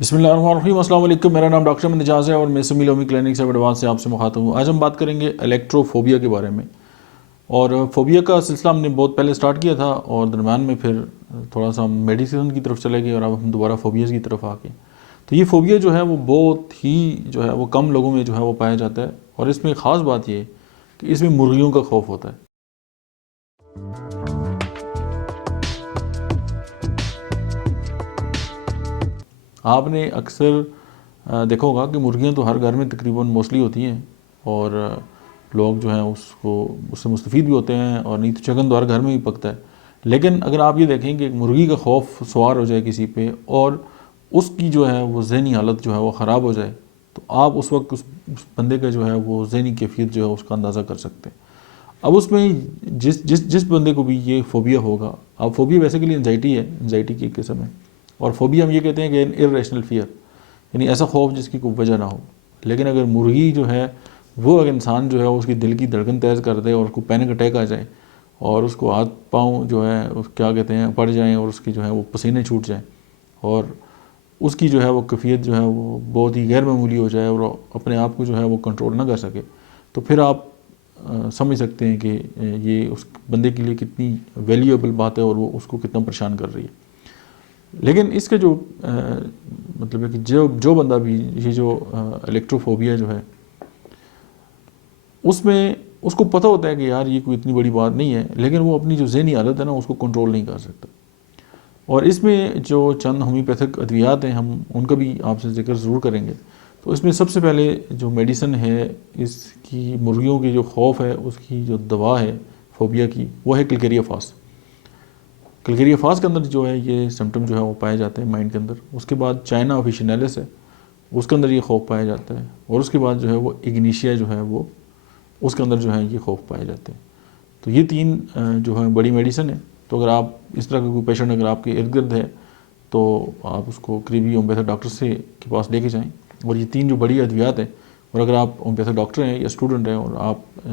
بسم اللہ الرحمن الرحیم۔ السلام علیکم، میرا نام ڈاکٹر احمد اعجاز ہے اور میں سمیع العلومی کلینک سے ایڈوانس سے آپ سے مخاطب ہوں۔ آج ہم بات کریں گے الیکٹروفوبیا کے بارے میں، اور فوبیا کا سلسلہ ہم نے بہت پہلے سٹارٹ کیا تھا اور درمیان میں پھر تھوڑا سا ہم میڈیسن کی طرف چلے گئے اور اب ہم دوبارہ فوبیاز کی طرف آ گئے۔ تو یہ فوبیا جو ہے وہ بہت ہی جو ہے وہ کم لوگوں میں جو ہے وہ پایا جاتا ہے، اور اس میں خاص بات یہ ہے کہ اس میں مرغیوں کا خوف ہوتا ہے۔ آپ نے اکثر دیکھا ہوگا کہ مرغیاں تو ہر گھر میں تقریباً موسٹلی ہوتی ہیں، اور لوگ جو ہیں اس سے مستفید بھی ہوتے ہیں، اور نہیں تو چکن تو ہر گھر میں بھی پکتا ہے۔ لیکن اگر آپ یہ دیکھیں کہ ایک مرغی کا خوف سوار ہو جائے کسی پہ اور اس کی جو ہے وہ ذہنی حالت جو ہے وہ خراب ہو جائے، تو آپ اس وقت اس بندے کا جو ہے وہ ذہنی کیفیت جو ہے اس کا اندازہ کر سکتے ہیں۔ اب اس میں جس بندے کو بھی یہ فوبیا ہوگا، اب فوبیا ویسے کے لیے انزائٹی ہے، انزائٹی کی ایک قسم ہے، اور فوبیا ہم یہ کہتے ہیں کہ ارریشنل فیئر، یعنی ایسا خوف جس کی کوئی وجہ نہ ہو۔ لیکن اگر مرغی جو ہے وہ اگر انسان جو ہے اس کی دل کی دھڑکن تیز کر دے اور اس کو پینک اٹیک آ جائے اور اس کو ہاتھ پاؤں جو ہے کیا کہتے ہیں پڑ جائیں، اور اس کی جو ہے وہ پسینے چھوٹ جائیں، اور اس کی جو ہے وہ کیفیت جو ہے وہ بہت ہی غیر معمولی ہو جائے اور اپنے آپ کو جو ہے وہ کنٹرول نہ کر سکے، تو پھر آپ سمجھ سکتے ہیں کہ یہ اس بندے کے لیے کتنی ویلیویبل بات ہے اور وہ اس کو کتنا پریشان کر رہی ہے۔ لیکن اس کا جو مطلب ہے کہ جو بندہ بھی یہ جو الیکٹروفوبیا جو ہے اس میں اس کو پتہ ہوتا ہے کہ یار یہ کوئی اتنی بڑی بات نہیں ہے، لیکن وہ اپنی جو ذہنی حالت ہے نا اس کو کنٹرول نہیں کر سکتا۔ اور اس میں جو چند ہومیوپیتھک ادویات ہیں ہم ان کا بھی آپ سے ذکر ضرور کریں گے۔ تو اس میں سب سے پہلے جو میڈیسن ہے اس کی مرغیوں کی جو خوف ہے اس کی جو دوا ہے فوبیا کی، وہ ہے کلکیریا فاس۔ کلکیریا فاس کے اندر جو ہے یہ سمٹم جو ہے وہ پائے جاتے ہیں مائنڈ کے اندر۔ اس کے بعد چائنا آفیشنیلس ہے، اس کے اندر یہ خوف پایا جاتا ہے، اور اس کے بعد جو ہے وہ اگنیشیا جو ہے وہ اس کے اندر جو ہے یہ خوف پائے جاتے ہیں۔ تو یہ تین جو ہے بڑی میڈیسن ہے۔ تو اگر آپ اس طرح کا کوئی پیشنٹ اگر آپ کے ارد گرد ہے تو آپ اس کو قریبی ہومیوپیتھک ڈاکٹر کے پاس لے کے جائیں، اور یہ تین جو بڑی ادویات ہیں، اور اگر آپ ہومیوپیتھک ڈاکٹر ہیں یا اسٹوڈنٹ ہیں اور آپ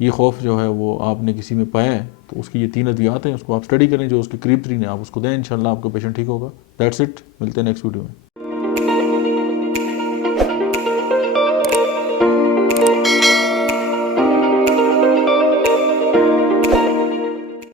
یہ خوف جو ہے وہ آپ نے کسی میں پایا ہے، تو اس کی یہ تین ادویات ہیں، اس کو آپ اسٹڈی کریں، جو اس کے قریب ترین ہیں آپ اس کو دیں، انشاءاللہ آپ کا پیشنٹ ٹھیک ہوگا۔ دیٹس اٹ، ملتے ہیں نیکسٹ ویڈیو میں۔